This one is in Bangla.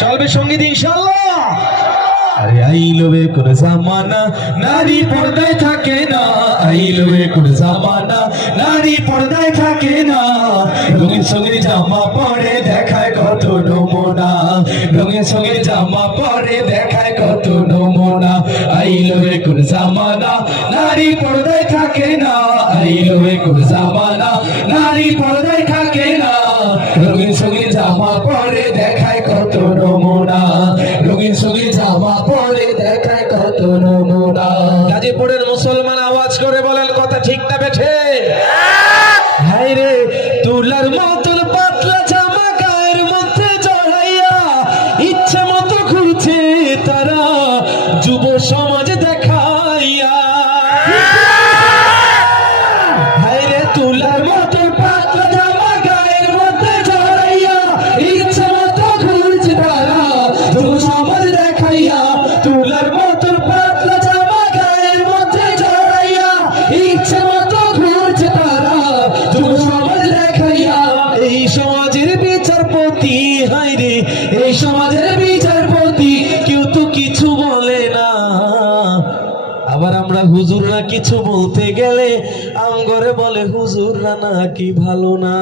চলবে সঙ্গীত ইনশাআল্লাহ। আরে আইলো বে কোন জামানা নারী পর্দায় থাকে না, আইলো বে কোন জামানা নারী পর্দায় থাকে না। রঙের সঙ্গে জামা পরে দেখায় কত নমুনা, রঙের সঙ্গে জামা পরে দেখায় কত নমুনা। আইলো বে কোন জামানা নারী পর্দায় থাকে না, আইলো বে কোন জামানা নারী পর্দায় থাকে না। রঙের সঙ্গে জামা পরে দেখায় কত নমুনা, রঙের সঙ্গে জামা পরে দেখায় কত নমুনা। গাজীপুরের মুসলমান আওয়াজ করে বলেন কথা ঠিক না বেঠে? হায় রে তুলার মতন পাতলা জামা গায়ের মধ্যে জড়াইয়া ইচ্ছে মতো ঘুরছে তারা যুব সমাজ দেখাইয়া। হায় রে তুলার মতন পাতলা জামা গায়ের মধ্যে জড়াইয়া ইচ্ছে মতো ঘুরছে তারা যুব সমাজ দেখাইয়া। তুলার মতন পাতলা জামা গায়ের মধ্যে জড়াইয়া ইচ্ছে মতো ঘুরছে তারা যুব সমাজ দেখাইয়া। এই সমাজের বিচারপতি, হায় রে এই সমাজের বিচারপতি কেউ তো কিছু বলে না। আবার আমরা হুজুররা কিছু বলতে গেলে আমগরে বলে হুজুররা নাকি ভালো না।